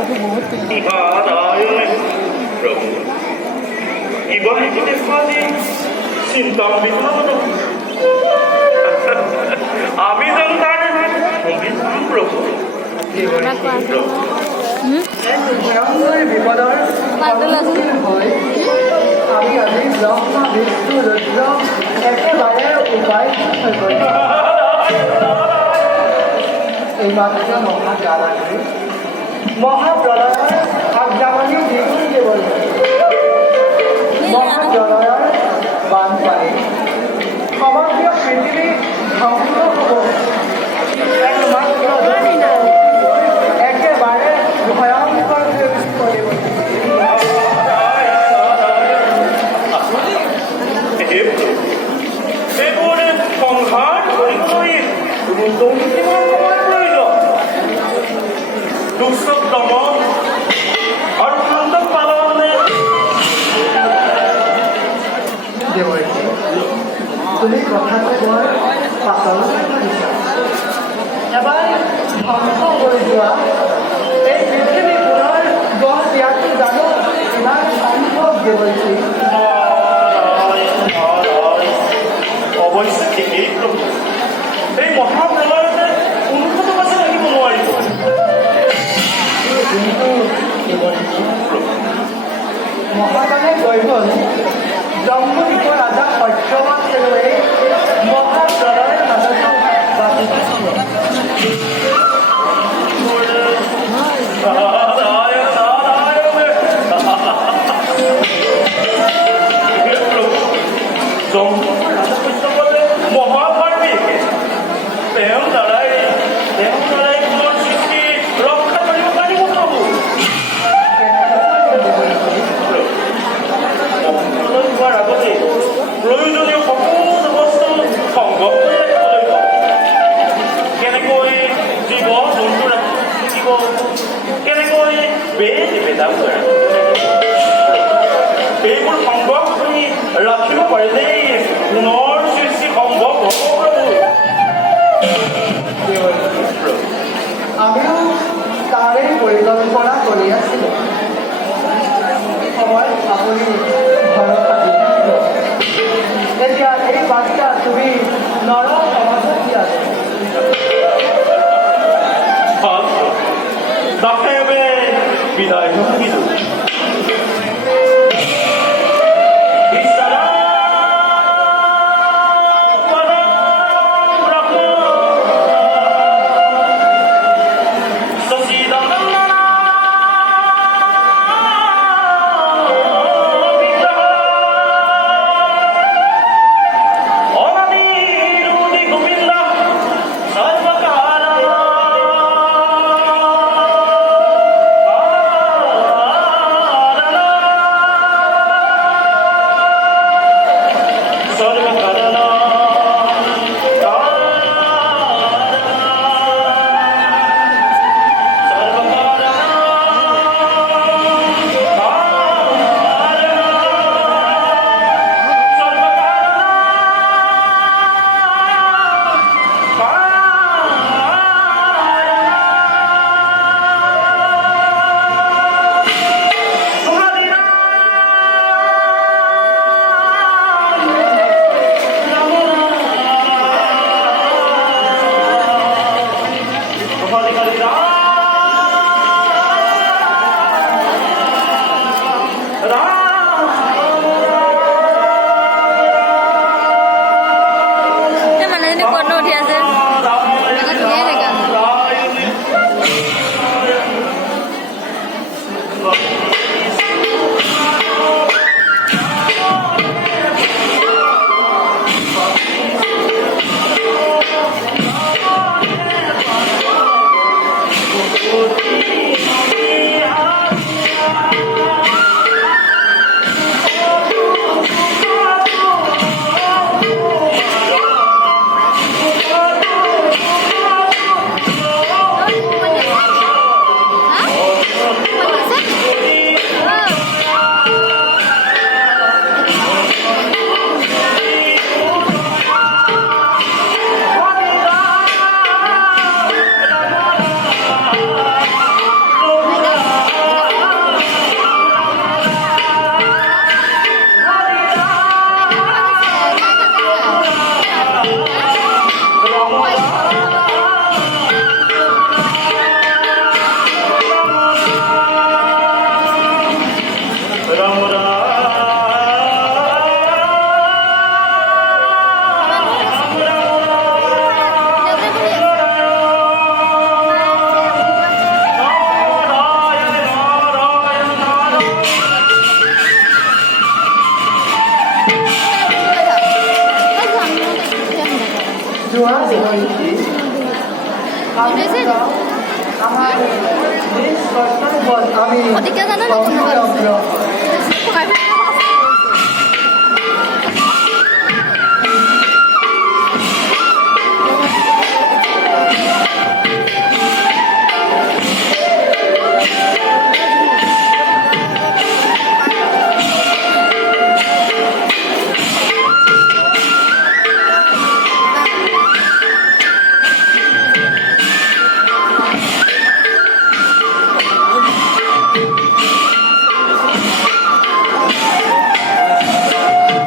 नारायण प्रभु इबाहिते फादी चिंता विधान আমি জানতাম প্ৰভু বিপদৰ সন্মুখীন হৈ আমি আজি ব্ৰহ্মা বিষ্ণু ৰুদ্ৰ একেবাৰে উপায় হৈ পৰিম। এই মাত্ৰ মহাপ্ৰলয়ৰ আগজাননী দ্বিগুণ কেৱল মহাপ্ৰলয়ৰ বানপানী সমগ্ৰ পৃথিৱী ধ্বংস হ'ব। একমাত্ৰ একেবাৰে ভয়ংকৰ কৰিব। এইবোৰ সংসাৰ কৰিবলৈ কিমান সময় প্ৰয়োজন? দুষ্ট দমন আৰু শান্ত পালনে তুমি কথাটো বৰ পাতলকৈ কৈছা। এবাৰ ধ্বংস কৰি যোৱা এই পৃথিৱী পুনৰ গঢ় দিয়াটো জানো ইমান সম্ভৱ দেৱৰ্ষী? অৱশ্যে ঠিকেই প্ৰভু, এই মহাপ্ৰলয়তে কোনোটো বাছি থাকিব নোৱাৰিব। কিন্তু মহাকালে গৈ গ'ল জম্বুদ্বীপৰ ৰাজা সত্যৱান খেলুৱৈ মহাপ্ৰলয়ৰ মাজতো বাচি থাকিলে। মহাভাৰতী তেওঁ দ্বাৰাই পুনৰ সৃষ্টি ৰক্ষা কৰিব পাৰিব প্ৰভু। হোৱাৰ আগতে প্ৰয়োজনীয় সকলো বস্তু সংগ্ৰহ কৰি ৰাখিব লাগিব। কেনেকৈ জীৱ জন্তু ৰাখিব, কেনেকৈ বেদ বেদান্ত এইবোৰ সংগ্ৰহ কৰি ৰাখিব পাৰিলেই পুনৰ সৃষ্টি সম্ভৱ হ'ব প্ৰভু। আমিও তাৰে পৰিকল্পনা কৰি আছিলোঁ। সময়ত আপুনি ভৰসা দিব। এতিয়া এই বাৰ্তা তুমি নৰ সমাজত দিয়া দাসেবে বিদায় দিলোঁ। ড্ৰেসেৰ আমাৰ বেশ কয়েকটা বল আমি ওদিকে জানো না কোনো